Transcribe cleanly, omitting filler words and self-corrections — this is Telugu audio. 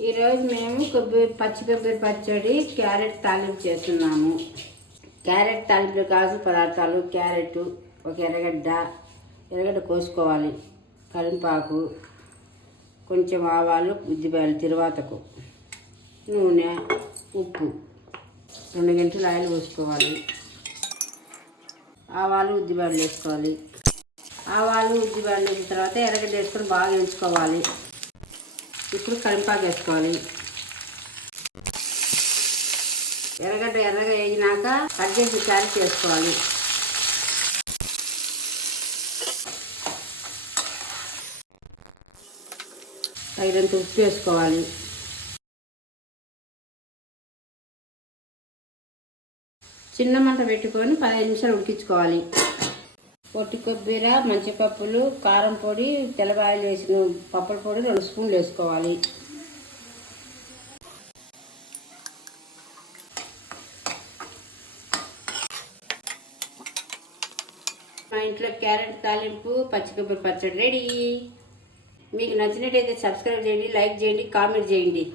ఈరోజు మేము పచ్చి కొబ్బరి పచ్చడి క్యారెట్ తాలింపు చేస్తున్నాము. క్యారెట్ తాలింపులో కావాల్సిన పదార్థాలు: క్యారెట్, ఒక ఎర్రగడ్డ కోసుకోవాలి, కరింపాకు, కొంచెం ఆవాలు, ఉద్దిపాయలు తిరువాతకు, నూనె, ఉప్పు, 2 గంటలు ఆయిల్ పోసుకోవాలి. ఆవాలు ఉద్దిపాయలు వేసుకోవాలి. ఆవాలు ఉద్దిపాయలు వేసిన తర్వాత ఎర్రగడ్డ వేసుకొని బాగా వేయించుకోవాలి. ఇప్పుడు కరింపాకు వేసుకోవాలి. ఎర్రగడ్డ ఎర్రగా వేగినాక కట్ చేసి క్యారెట్ వేసుకోవాలి. తగినంత ఉప్పు వేసుకోవాలి. చిన్న మంట పెట్టుకొని 15 నిమిషాలు ఉడికించుకోవాలి. పొట్టి కొబ్బరి, మంచిపప్పులు, కారం పొడి, తెల్లబాయలు వేసిన పప్పుల పొడి 2 స్పూన్లు వేసుకోవాలి. మా ఇంట్లో క్యారెట్ తాలింపు పచ్చి కొబ్బరి పచ్చడి రెడీ. మీకు నచ్చినట్టయితే సబ్స్క్రైబ్ చేయండి, లైక్ చేయండి, కామెంట్ చేయండి.